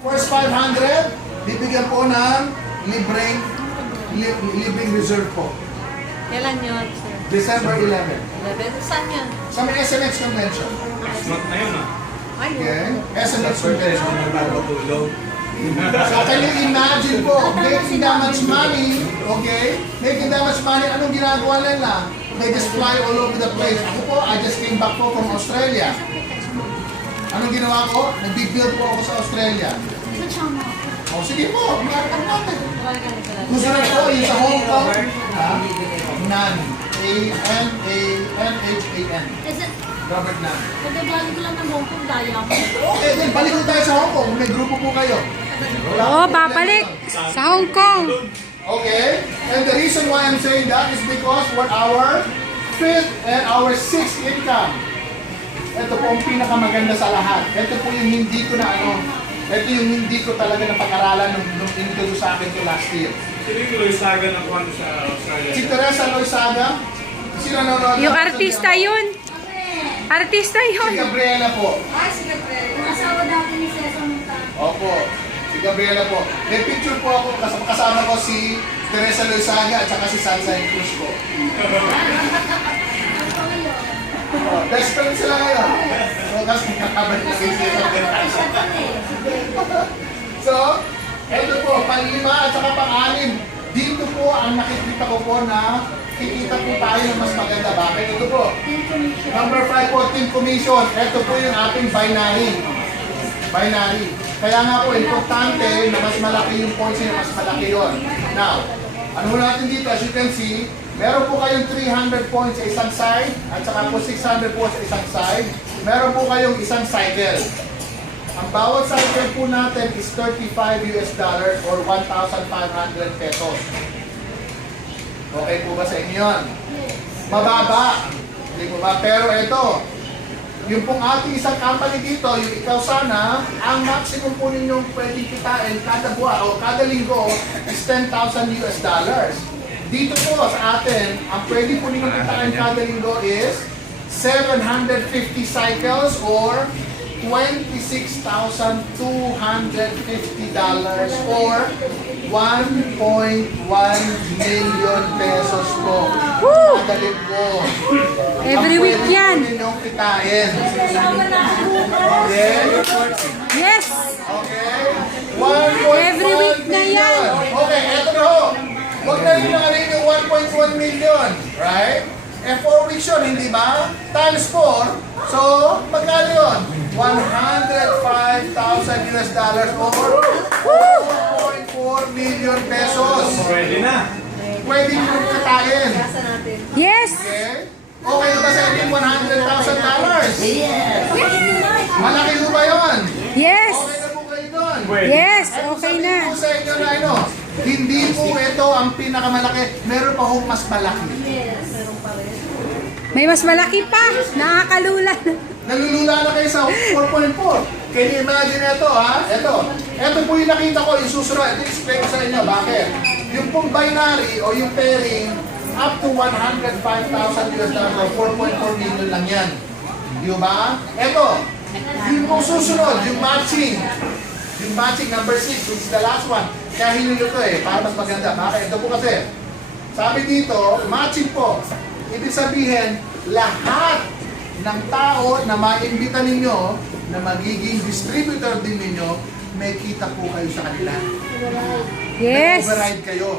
First 500, bibigyan po ng libreng reserve po. Kailan yun, sir? December 11. 11? Saan yun? Sa may SMX convention. Slot na yun, ah. Ay, Okay? SMX convention. Magpapatulog. So can you imagine po, making that much money, okay? Making that much money, anong ginagawa nila? They just fly all over the place. Ako po, I just came back po from Australia. Anong ginawa ko? Nag-build po ako sa Australia. O sige po, umarap natin. Gusto na po, yung sa Hong Kong, NAN. A-N-A-N-H-A-N. Robert Nan. Pagkabalik ko lang ng Hong Kong, daya mo. Okay, then balik ko tayo sa Hong Kong. May grupo po kayo. Oo, babalik sa Hong Kong. Okay? And the reason why I'm saying that is because what our fifth and our sixth income. Ito po ang pinakamaganda sa lahat. Ito po yung hindi ko na ito yung hindi ko talaga napag-aralan nung introduce sa akin to last year. Sino yung Loisaga na kuhan sa Australia? Si Teresa Loisaga, sino nanonood? Yung artista yun. Artista Si yun. Gabriela po. Ay, sige, pre. Yung asawa dati ni Cesar Montalvo. Opo, si Gabriela po. May picture po ako, kasama ko si Teresa Loisaga at saka si Sunshine Cruz po. Oh, best friend sila ngayon. So, kasi nakabalik na kayo So, eto po, pang-5 at saka pang-6. Dito po ang nakikita ko po na kikita po tayo ng mas maganda. Bakit? Ito po. Number 5 po, Team Commission. Ito po yung ating binary. Binary. Kaya nga po, importante na mas malaki yung points niya, mas malaki yun. Now, ano mo natin dito, as you can see, meron po kayong 300 points sa isang side at saka po 600 po sa isang side. Meron po kayong isang cycle. Ang bawat cycle po natin is $35 or 1,500 pesos. Okay po ba sa inyo yun? Mababa. Hindi po ba? Pero ito, yung pong ating isang company dito, yung ikaw sana, ang maximum po ninyong pwedeng kitain kada buwan o kada linggo is $10,000. Dito po sa atin, ang pwede po ninyong kitain kada linggo is 750 cycles or $26,250 or 1.1 million pesos po. Kada linggo. Every week yan. Ang pwede po ninyong kitain. Okay? Yes. Okay? 1.1 Every week na yan. million. Okay, eto na ho. Huwag na rin nakalin yung 1.1 million. Right? Eh, 4 weeks yun, hindi ba? Times 4. So, magkano yun? $105,000 or 4.4 million pesos. Pwede na. Pwede nyo kitain. Yes. Okay? Okay ba sa inyo $100,000? Yes. Malaki ho ba yun? Yes. Okay na po kayo doon? Pwede. Yes. Okay na. Sabihin ko sa inyo na hindi po ito ang pinakamalaki. Meron pa hong mas malaki. May mas malaki pa. Nakakalula. Nalulula na kayo sa 4.4. Can you imagine ito, ha? Ito po yung nakita ko, yung susunod. Ito explain ko sa inyo. Bakit? Yung pong binary o yung pairing, up to $105,000 or 4.4 million lang yan. Di ba? Ito, yung pong susunod, yung matching. Yung matching number 6, which is the last one. Kaya hinilo ko para mas maganda. Bakit? Ito po kasi. Sabi dito, matching po. Ibig sabihin, lahat ng tao na maimbita ninyo na magiging distributor din ninyo, may kita po kayo sa kanila. Yes. Override kayo.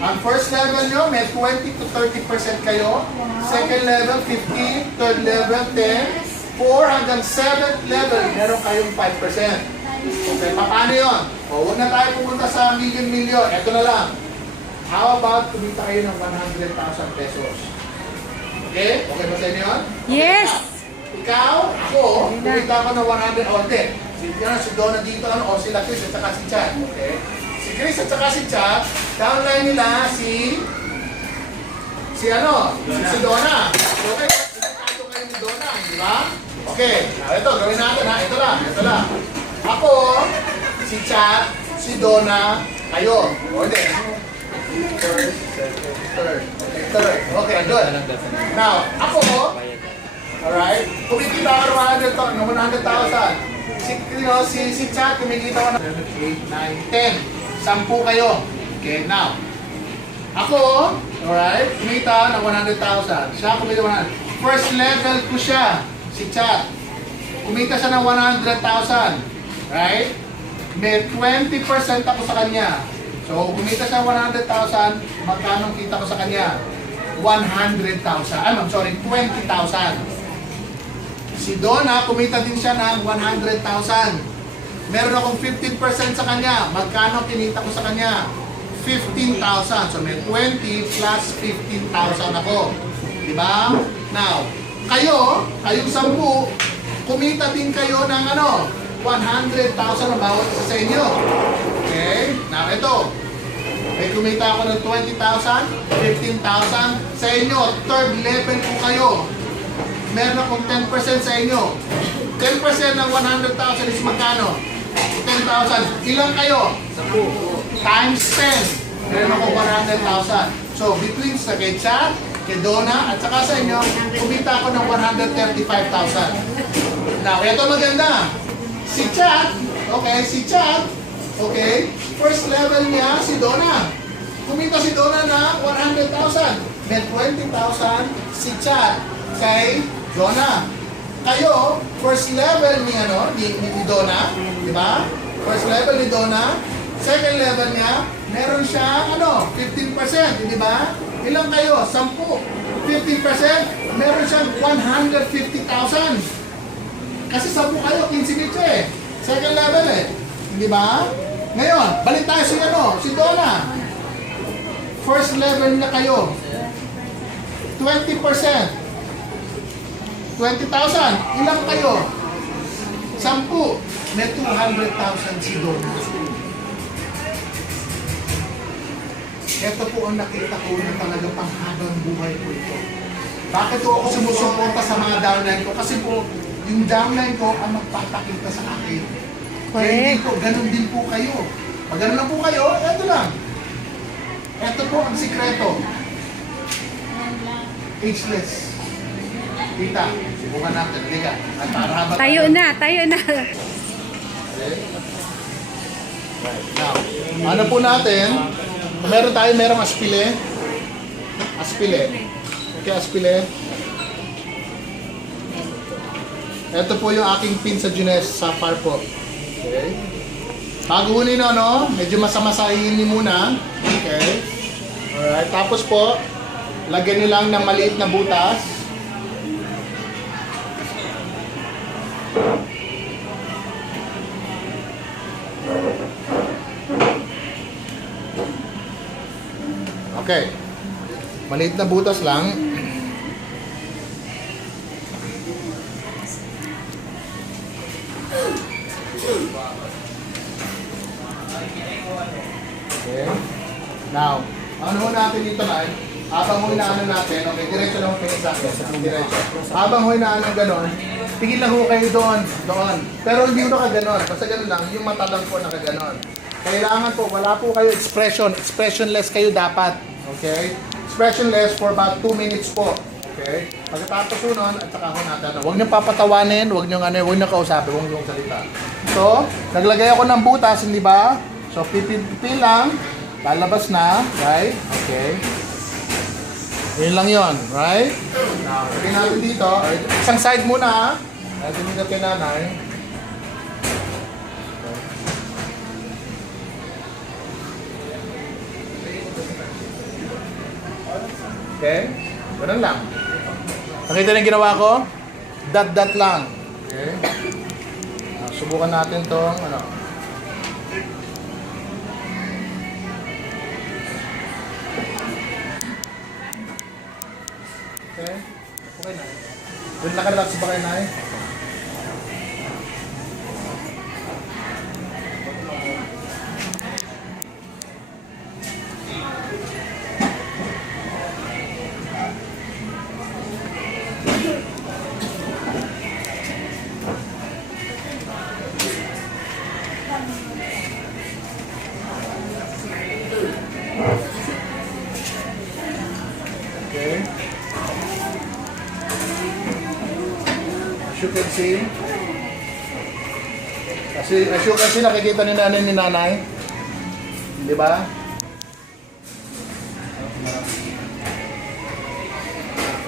Ang first level nyo, may 20 to 30% kayo. Second level, 50. Third level, 10. 4 hanggang 7th level, meron kayong 5%. Okay, paano yun? O, huwag na tayo pumunta sa million-million. Ito na lang. How about kumita kayo ng 100,000 pesos? Okay? Okay ba sa inyo yun? Yes. Ikaw, ako, kumita ako ng 100 o hindi. Si Donna dito, o sila Chris at saka si Chad. Okay? Si Chris at saka si Chad, downline nila si Donna. Okay? Ito kayo ni Donna, di ba? Okay. Ito, gawin natin ha. Ito lang. Ako, si Chad, si Donna, kayo. O hindi. Third. Okay, third. Okay, good. Now, ako, alright, kumikita ako ng 100,000. Si si Chat, kumikita ko na 7, 8, 9, 10. 10 kayo. Okay, now. Ako, alright, kumita ng 100,000. Siya kumita 100. First level ko siya, si Chat. Kumita siya ng 100,000. Right? May 20% ako sa kanya. So, kumita siya 100,000, magkano kita ko sa kanya? 100,000. I'm sorry, 20,000. Si Donna, kumita din siya ng 100,000. Meron akong 15% sa kanya. Magkano kinita ko sa kanya? 15,000. So, may 20 plus 15,000 ako. Diba? Now, kayong 10, kumita din kayo ng 100,000 ang bawat isa sa inyo. Okay? Now, ito. May kumita ako ng 20,000, 15,000. Sa inyo, third level po kayo. Meron akong 10% sa inyo. 10% ng 100,000 is magkano? 10,000. Ilang kayo? 10. Times 10. Meron akong 100,000. So, between sa kay Chat, kay Donna, at saka sa inyo, kumita ako ng 135,000. Now, ito maganda. Si Chat, okay, first level niya, si Donna. Kumita si Donna na 100,000. May 20,000 si Chat kay Donna. Kayo, first level ni Donna, di ba? First level ni Donna. Second level niya, meron siya 15%, di ba? Ilang kayo? 10. 15%, meron siyang 150,000. Kasi 10 kayo, 15 bitso eh. Second level eh. Di ba? Ngayon, balik tayo si Donna. First level na kayo. 20%. 20,000. Ilang kayo? 10. May 200,000 si Donna. Ito po ang nakita ko na talaga panghabang buhay ko ito. Bakit po ako sumusuporta sa mga downline ko? Kasi po, yung downline ko ang magpapakita sa akin. Kaya hindi po, ganun din po kayo. Pag ganun lang po kayo, eto lang. Eto po ang sikreto. Ageless. Tita, subukan natin. Halika. At para habang Tayo na. Okay. Right. Now, ano po natin? Merong aspile. Okay, aspile. Ito po yung aking pin sa Junes Sapphire po. Okay. Bago hunin medyo masamasahin niyo muna. Okay. Alright, tapos po, lagyan niyo lang ng maliit na butas. Okay. Maliit na butas lang. Okay. Now, ano natin dito na habang ho inaano natin, okay, diretso lang kayo sa akin. Diretso. Habang ho inaano gano'n, tingin lang ho kayo doon. Pero hindi ho nakaganon. Basta gano'n lang, yung mata lang po nakaganon. Kailangan po, wala po kayo expressionless kayo dapat. Okay? Expressionless for about 2 minutes po. Okay? Pagkatapos po nun, at saka ho natin, huwag niyong papatawanin, huwag niyong kausapin, huwag niyong salita. So, naglagay ako ng butas, hindi ba? So, pipipil lang, lalabas na, right? Okay. Yun lang yun, right? Now, lagyan natin dito, isang side muna ha. Natin dito kay nanay. Okay? Ganun lang. Nakita na yung ginawa ko? Dot lang. Okay? Subukan natin tong Okay? Okay na. Doon nakarelax ba kayo na Okay? As you can see, As you can see, nakikita ni nanay. Di ba?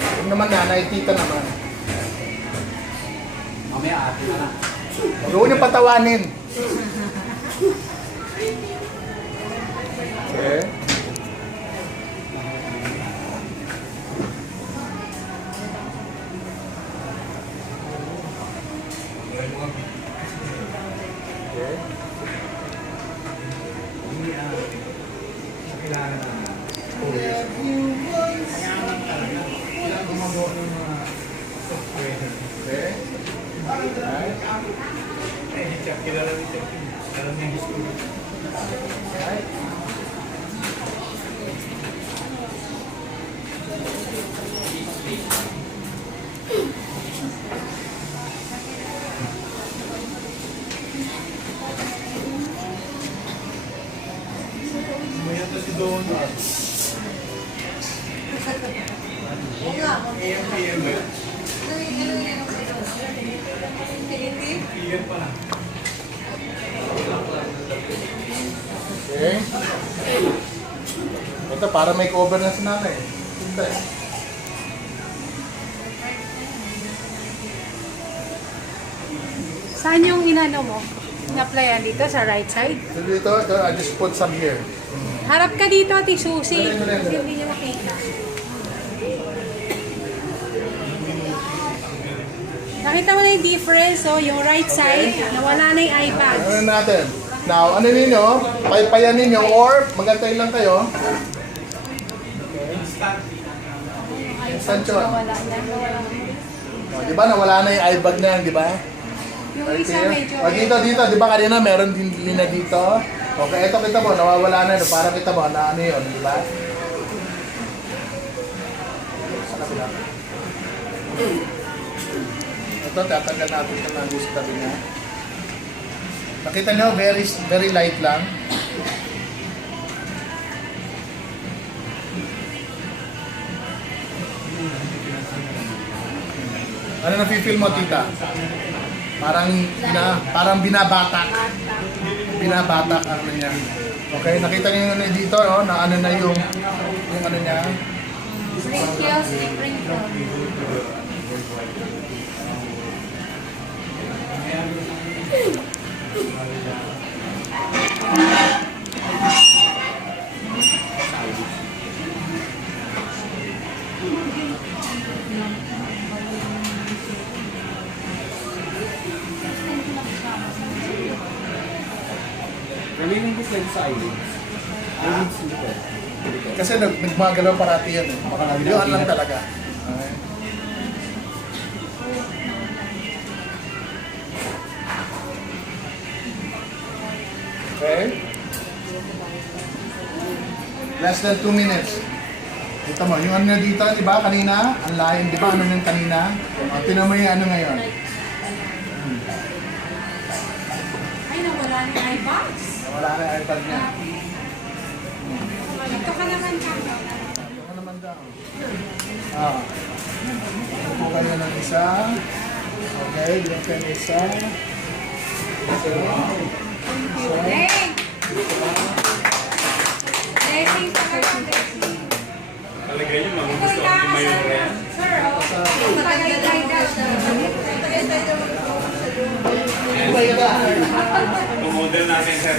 Huwag naman nanay, tita naman. Mamaya ate na lang. Huwag niyo patawanin. Okay. Okay. Hindi kakilala na. Kailangan gumagawa ng mga software. Okay. Alright. Eh, Chef, kilala ni Chef. Alam niya yung history. Alright. Mayroon na si Don. AM ba yun? PM pa lang. Okay. Ito, para may cover na si nanay. Ito. Saan yung inano mo? In-applyan dito sa right side? So dito, I just put some here. Harap ka dito, Ate Susie. Dali, dali, dali. Kasi hindi niya makita. Nakita mo na yung difference, oh, yung right side, nawala na yung eye bags. Ano natin? Now, ano ninyo? Paypayan ninyo or magantay lang kayo. Instant yun. Nawala na. Oh, di ba nawala na yung eye bag na yan, di ba? Yung Right isa here. medyo... Oh, dito, di ba kanina meron din na dito? Okay, ito kita mo, nawawala na, no? Parang kita mo, na ano yun, di ba? Sa kabila. Ito, tatanggal natin ito na sa tabi niya. Nakita nyo, very light lang. Ano na-feel mo, tita? Parang binabatak. Binabatak ang ano niya. Okay, nakita niyo na dito, no, na ano na yung ano niya. Wrinkles, wrinkles. Nalilingkot lang sa eyelids. Eyelids dito. Kasi nagmagalaw parati yan. Yun lang talaga. Okay. Okay. Less than 2 minutes. Ito mo, yung ano dito, di ba, kanina, ang lalim, di ba, ano yung kanina? Tinan mo yung ano ngayon. Ay, nawala na yung eye bags. Wala na yung iPad niya. Dito ka naman ka. Ito ka naman daw. Upo kayo ng isa. Okay, yung kayo ng isa. Dang! Blessing pa ka lang, blessing. Talaga yun, magugustuhan ni Mayora yan. Sir, oh. Tagay-tagay daw. Tumodel natin, sir.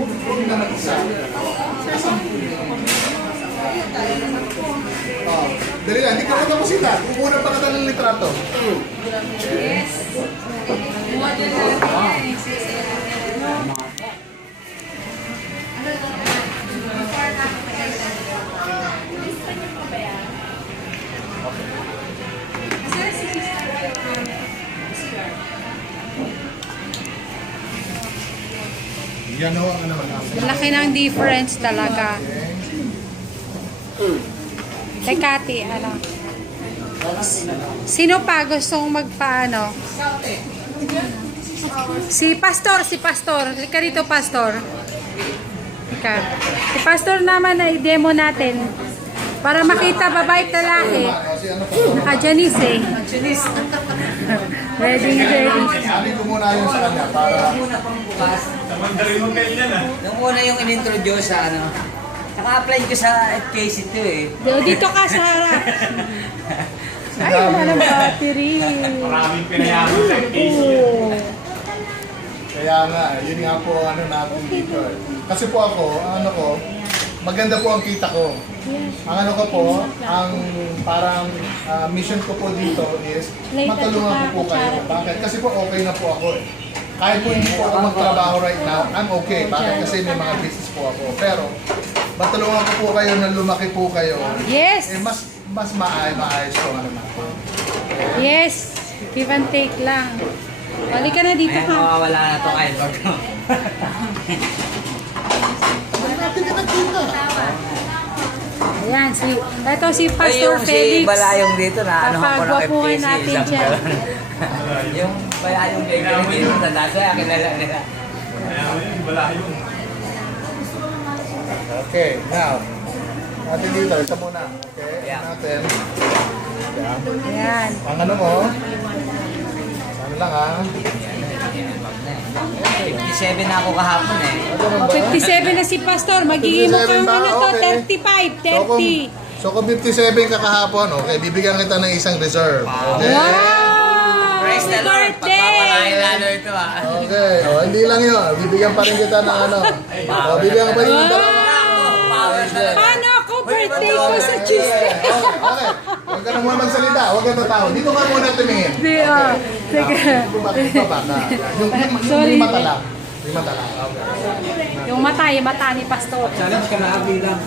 Huwag na mag-isa. Dali lang, hindi ka matapos sila. Kukunan pa kita ng litrato. Yes. Model na lang yan. Yan o, ano naman namin. Laki ng difference talaga. Teka, Ate, ano? Sino pa gustong magpaano? Si Pastor. Halika dito, Pastor. Halika. Si Pastor naman na i-demo natin. Para makita babae at lalaki. Kasi ano po? Naka-Janice eh. Ready, ready. Sabi ko muna yun sa kanya para... Mandarin mo kayo yan ah. Nung una yung in-introduce sa ano, naka-apply ko sa FKC2 eh. Dito ka sa harap. Ay, wala ng battery. Maraming pinayaman sa FKC. Oo. Kaya nga, yun nga po ano natin dito eh. Kasi po ako, ang ano ko, maganda po ang kita ko. Ang ano ko po, ang parang mission ko po dito is matulungan ko po kayo. Bakit? Kasi po okay na po ako eh. Kahit po hindi po ako magtrabaho right now, I'm okay. Bakit? Kasi may mga business po ako. Pero, matulungan ko po kayo na lumaki po kayo. Yes. Eh, mas maayos po ano natin. Yes. Give and take lang. Balik ka na dito Ayan, ka. mawawala na itong eyebag ko. Hindi natin nakita. Ayan, ito si Ay, Pastor yung si Felix. Balayong dito na ano ko ng Papagwapuhan FKC. natin isang siya. galon. Yung Balayong bakery dito sa dasa, kilala nila. Kaya wala yung... Okay, now. Natin dito, ito muna. Okay, Yeah. natin. Ayan. Ang ano mo, ano lang ha. 57 na ako kahapon eh. Ano O, 57 na si Pastor. Magiging 57 mukhang ba? ano to, Okay. 35, 30. So kung 57 ka kahapon, okay, bibigyan kita ng isang reserve. Okay? Wow! Praise the Lord! Pagpapalain lalo ito ah. Okay, hindi lang yun. Bibigyan pa rin kita ng ano. Bibigyan ka pa rin ng dalawa. Power talaga. Paano ako birthday ko sa Tuesday? Okay, huwag ka na muna magsalita. Huwag ka tatawa. Dito ka muna tumingin. Di, sige. Baka. Sorry. Yung mata lang. Yung mata lang. Okay. Yung mata ni Pastor. Challenge ka na abi lang.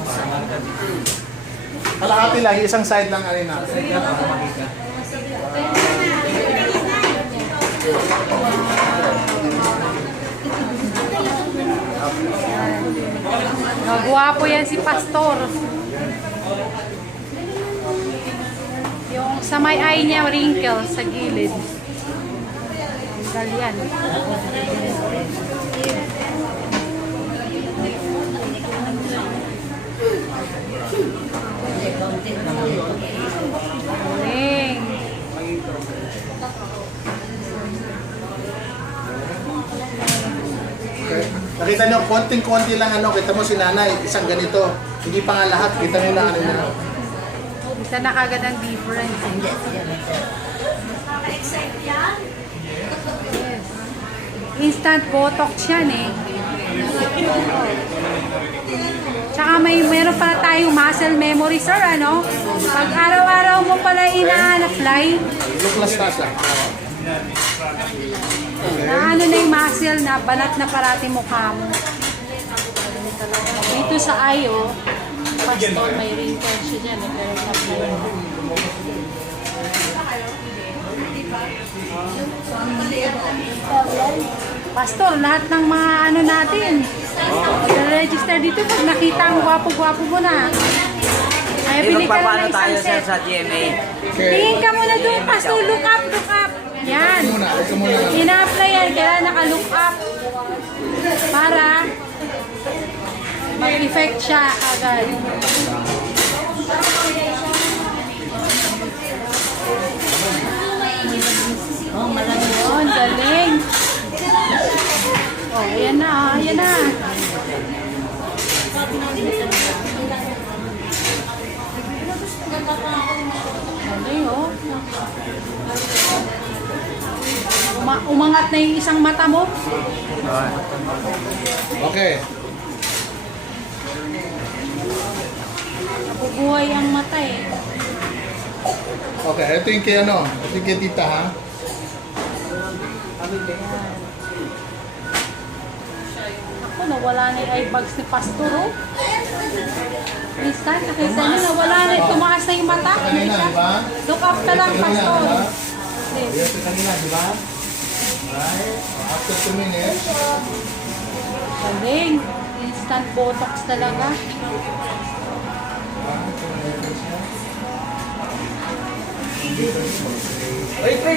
Kalahati lang, isang side lang alin na. Gwapo yan si Pastor. Yung sa may eye niya, wrinkle sa gilid. Ganyan. Galing. Okay. Nakita nyo, konting-konti lang ano, kita mo si nanay, isang ganito. Hindi pa nga lahat, kita nyo lang ano na. Isa na kagad ang difference. Yes. Instant Botox yan eh. Tsaka meron pala tayong muscle memory, sir, ano? Pag araw-araw mo pala ina-apply, Look last tasa. na ano na yung muscle na banat na parati mukha mo. Dito sa eye, oh, Pastor, may wrinkles siya dyan. Eh, pero na-apply. Pastor, lahat ng mga ano natin, register dito pag nakita ang gwapo-gwapo mo na. Ay, Di pili ka na magpapano ng tayo isang sir set. sa GMA? Tingin ka muna doon, Pastor, look up, look up. Yan. Ito muna. Ina-apply yan, kaya naka-look up. Para mag-effect siya agad. Oh, malaki yun. Galing. Oh, ayan na, ayan na. Galing, oh. Umangat na yung isang mata mo. Okay. Nabubuhay ang mata eh. Okay, ito yung kay ano. Ito yung kay tita ha. Ako, nawala na yung eye bags ni Pastor, oh. Minsan, nakita niyo, nawala na, tumaas na yung mata. Kanina, di ba? Look up ka lang, Pastor. Yes. Ito kanina, di ba? Right. After 2 minutes. Galing. Instant Botox talaga. Uy, pre!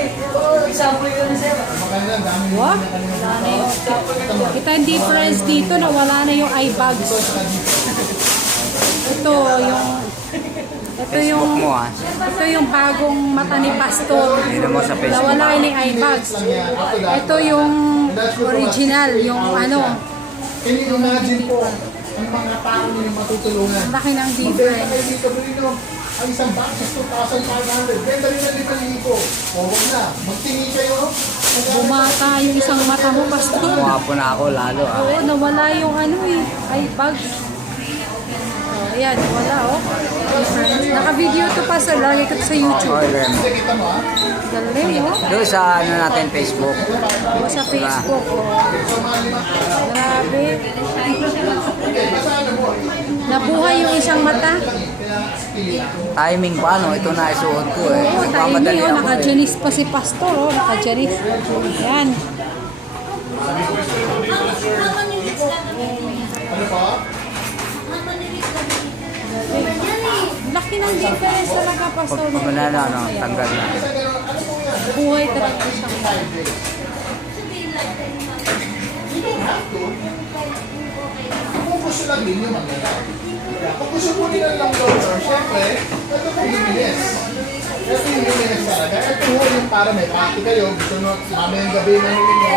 Example yun na sir. Kanina, dami yung Wow. kanina. Wala na yung... Kita yung difference dito, nawala na yung eye bags. Ito, yung Ito yung mo ah. ito yung bagong mata ni Pastor. Tingnan mo sa Facebook. Nawala ni eyebags. Ito yung original, yung ano, Can you imagine po ang mga tao niyo matutulungan? ang laki ng Magbenta difference. kayo dito, Bruno. Ang isang box is 2,500. Benta rin ng 5,000. O huwag na. Magtingin kayo. Bumata yung isang mata mo, Pastor. Kumapo na ako lalo ah. Oo, nawala yung ano eh, eyebags. Oh, ayan, wala oh. Difference. Naka-video to pa sa lagi ko to sa YouTube. Order mo. Kasi kita mo ha. Galing oh. Doon sa ano natin, Facebook. O, sa Facebook oh. So mga lima. Grabe. Okay, basta ano mo. Nabuhay yung isang mata. Kaya skill. Timing pa no, ito na isuot ko eh. Oo, Nagmamadali timing oh. ako eh. Naka-Janis pa si Pastor oh. Naka-Janis. Ayan. Ano pa? Laki ng difference talaga, Pastor. Pag manalo, ano, tanggal na. Kasi gano'n, ano po yan? Buhay talaga siya. 5 days. You don't have to. Kung gusto lang ninyo mangyayari. Kung gusto po nila lang doctor, syempre, ito po yung bilis. Ito yung bilis talaga. Ito po yung para may party kayo. Gusto nyo, mamayang gabi na ninyo.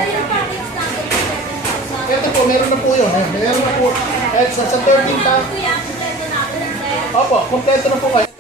Ito po, meron na po yun. Meron na po. Sa 13 pa. Opo, kompleto na po kayo. Ito